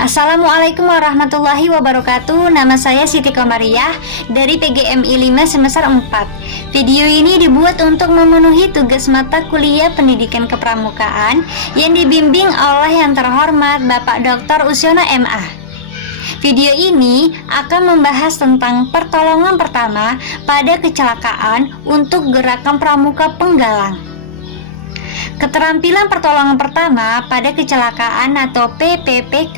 Assalamualaikum warahmatullahi wabarakatuh. Nama saya Siti Komariah dari PGMI 5 semester 4. Video ini dibuat untuk memenuhi tugas mata kuliah pendidikan kepramukaan yang dibimbing oleh yang terhormat Bapak Dr. Usyono MA. Video ini akan membahas tentang pertolongan pertama pada kecelakaan untuk gerakan pramuka penggalang. Keterampilan pertolongan pertama pada kecelakaan atau PPPK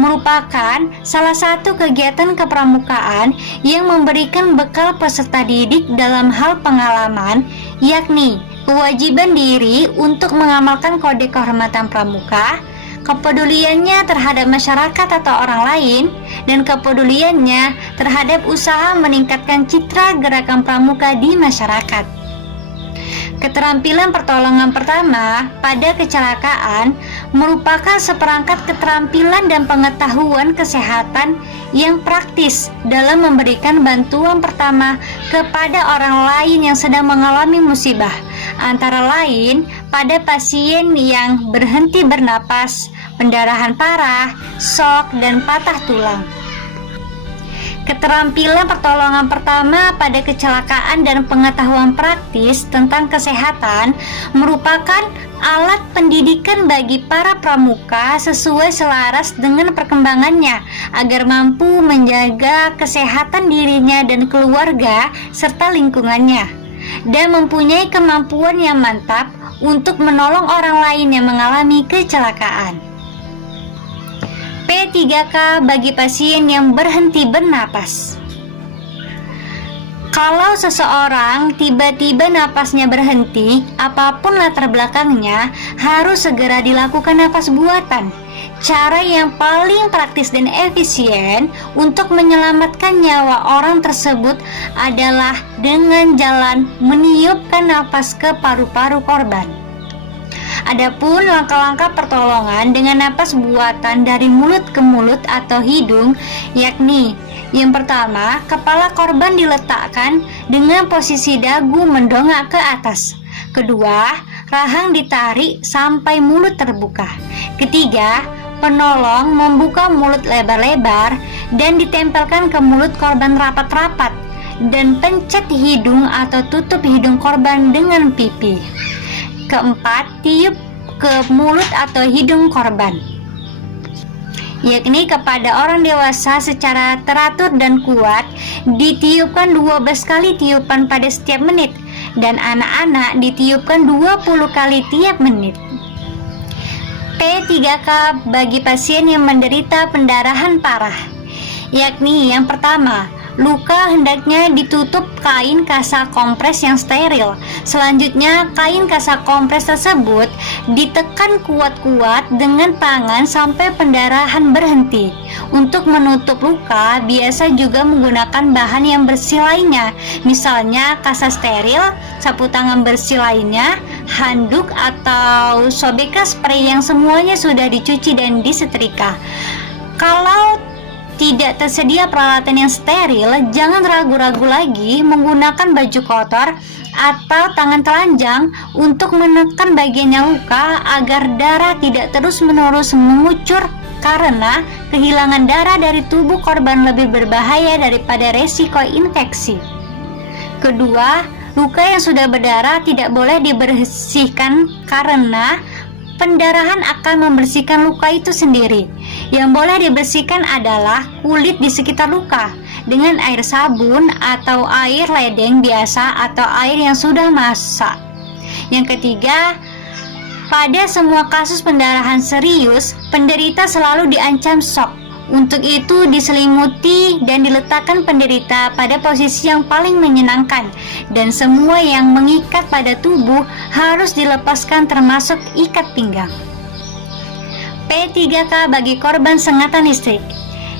merupakan salah satu kegiatan kepramukaan yang memberikan bekal peserta didik dalam hal pengalaman, yakni kewajiban diri untuk mengamalkan kode kehormatan pramuka, kepeduliannya terhadap masyarakat atau orang lain, dan kepeduliannya terhadap usaha meningkatkan citra gerakan pramuka di masyarakat. Keterampilan pertolongan pertama pada kecelakaan merupakan seperangkat keterampilan dan pengetahuan kesehatan yang praktis dalam memberikan bantuan pertama kepada orang lain yang sedang mengalami musibah, antara lain pada pasien yang berhenti bernapas, pendarahan parah, shock, dan patah tulang. Keterampilan pertolongan pertama pada kecelakaan dan pengetahuan praktis tentang kesehatan merupakan alat pendidikan bagi para pramuka sesuai selaras dengan perkembangannya agar mampu menjaga kesehatan dirinya dan keluarga serta lingkungannya, dan mempunyai kemampuan yang mantap untuk menolong orang lain yang mengalami kecelakaan. P3K bagi pasien yang berhenti bernapas. Kalau seseorang tiba-tiba napasnya berhenti, apapun latar belakangnya, harus segera dilakukan napas buatan. Cara yang paling praktis dan efisien untuk menyelamatkan nyawa orang tersebut adalah dengan jalan meniupkan napas ke paru-paru korban. Adapun langkah-langkah pertolongan dengan napas buatan dari mulut ke mulut atau hidung, yakni yang pertama, kepala korban diletakkan dengan posisi dagu mendongak ke atas. Kedua, rahang ditarik sampai mulut terbuka. Ketiga, penolong membuka mulut lebar-lebar dan ditempelkan ke mulut korban rapat-rapat, dan pencet hidung atau tutup hidung korban dengan pipi. Keempat, tiup ke mulut atau hidung korban, yakni kepada orang dewasa secara teratur dan kuat, ditiupkan 12 kali tiupan pada setiap menit, dan anak-anak ditiupkan 20 kali tiap menit. P3K bagi pasien yang menderita pendarahan parah, yakni yang pertama, luka hendaknya ditutup kain kasa kompres yang steril. Selanjutnya, kain kasa kompres tersebut ditekan kuat-kuat dengan tangan sampai pendarahan berhenti. Untuk menutup luka, biasa juga menggunakan bahan yang bersih lainnya, misalnya kasa steril, sapu tangan bersih lainnya, handuk, atau sobeka spray yang semuanya sudah dicuci dan disetrika. Kalau tidak tersedia peralatan yang steril, jangan ragu-ragu lagi menggunakan baju kotor atau tangan telanjang untuk menekan bagian yang luka agar darah tidak terus-menerus mengucur, karena kehilangan darah dari tubuh korban lebih berbahaya daripada resiko infeksi. Kedua, luka yang sudah berdarah tidak boleh dibersihkan karena pendarahan akan membersihkan luka itu sendiri. Yang boleh dibersihkan adalah kulit di sekitar luka dengan air sabun atau air ledeng biasa atau air yang sudah masak. Yang ketiga, pada semua kasus pendarahan serius, penderita selalu diancam shock. Untuk itu diselimuti dan diletakkan penderita pada posisi yang paling menyenangkan, dan semua yang mengikat pada tubuh harus dilepaskan termasuk ikat pinggang. P3K bagi korban sengatan listrik,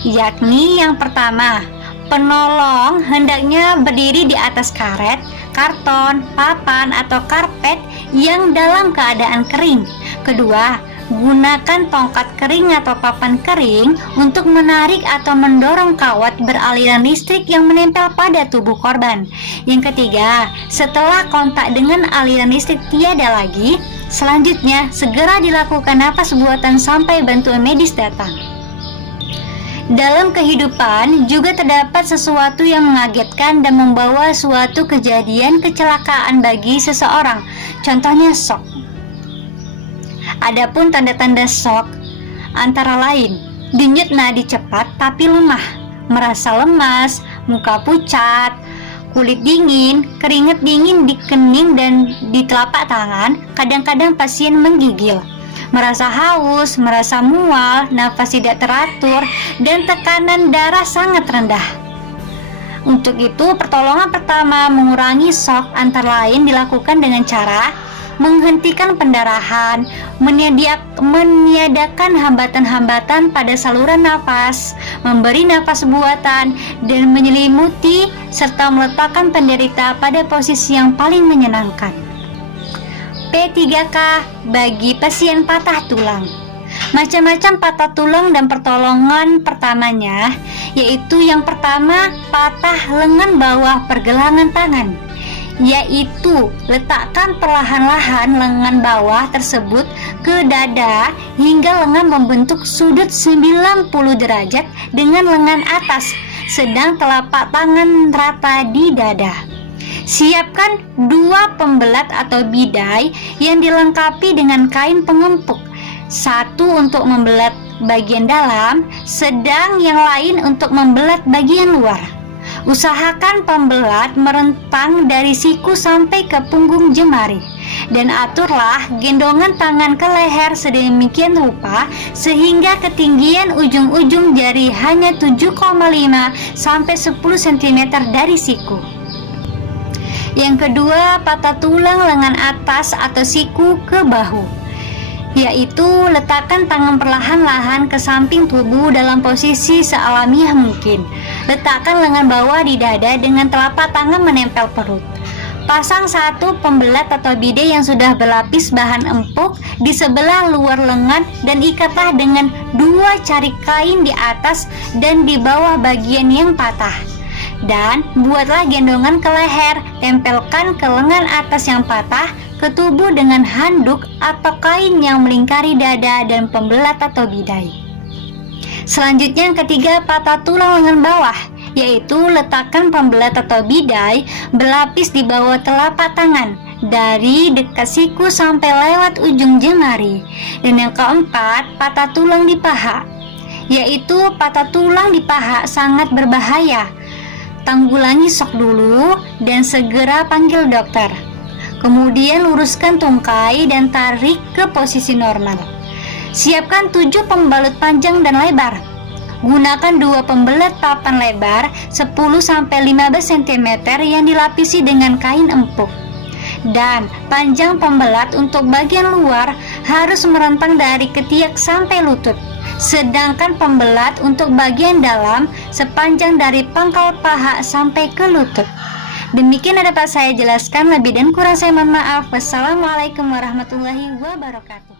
yakni yang pertama, penolong hendaknya berdiri di atas karet, karton, papan, atau karpet yang dalam keadaan kering. Kedua, gunakan tongkat kering atau papan kering untuk menarik atau mendorong kawat beraliran listrik yang menempel pada tubuh korban. Yang ketiga, setelah kontak dengan aliran listrik tiada lagi, selanjutnya segera dilakukan napas buatan sampai bantuan medis datang. Dalam kehidupan juga terdapat sesuatu yang mengagetkan dan membawa suatu kejadian kecelakaan bagi seseorang. Contohnya shock. Adapun tanda-tanda shock antara lain denyut nadi cepat tapi lemah, merasa lemas, muka pucat, kulit dingin, keringat dingin di kening dan di telapak tangan. Kadang-kadang pasien menggigil, merasa haus, merasa mual, nafas tidak teratur, dan tekanan darah sangat rendah. Untuk itu, pertolongan pertama mengurangi shock antara lain dilakukan dengan cara menghentikan pendarahan, meniadakan hambatan-hambatan pada saluran nafas, memberi nafas buatan, dan menyelimuti serta meletakkan penderita pada posisi yang paling menyenangkan. P3K bagi pasien patah tulang. Macam-macam patah tulang dan pertolongan pertamanya, yaitu yang pertama patah lengan bawah pergelangan tangan, yaitu letakkan perlahan-lahan lengan bawah tersebut ke dada hingga lengan membentuk sudut 90 derajat dengan lengan atas, sedang telapak tangan rata di dada. Siapkan 2 pembelat atau bidai yang dilengkapi dengan kain pengempuk, satu untuk membelat bagian dalam, sedang yang lain untuk membelat bagian luar. Usahakan pembelat merentang dari siku sampai ke punggung jemari, dan aturlah gendongan tangan ke leher sedemikian rupa sehingga ketinggian ujung-ujung jari hanya 7,5 sampai 10 cm dari siku. Yang kedua, patah tulang lengan atas atau siku ke bahu, yaitu letakkan tangan perlahan-lahan ke samping tubuh dalam posisi sealamiah mungkin. Letakkan lengan bawah di dada dengan telapak tangan menempel perut. Pasang 1 pembelat atau bidai yang sudah berlapis bahan empuk di sebelah luar lengan dan ikatlah dengan 2 cari kain di atas dan di bawah bagian yang patah. Dan buatlah gendongan ke leher, tempelkan ke lengan atas yang patah ke tubuh dengan handuk atau kain yang melingkari dada dan pembelat atau bidai. Selanjutnya yang ketiga, patah tulang lengan bawah, yaitu letakkan pembelat atau bidai berlapis di bawah telapak tangan dari dekat siku sampai lewat ujung jemari. Dan yang keempat, patah tulang di paha, yaitu patah tulang di paha sangat berbahaya. Tanggulangi shock dulu dan segera panggil dokter. Kemudian luruskan tungkai dan tarik ke posisi normal. Siapkan 7 pembalut panjang dan lebar. Gunakan 2 pembelat papan lebar 10-15 cm yang dilapisi dengan kain empuk. Dan panjang pembelat untuk bagian luar harus merentang dari ketiak sampai lutut. Sedangkan pembelat untuk bagian dalam sepanjang dari pangkal paha sampai ke lutut. Demikian yang dapat saya jelaskan, lebih dan kurang saya mohon maaf. Wassalamualaikum warahmatullahi wabarakatuh.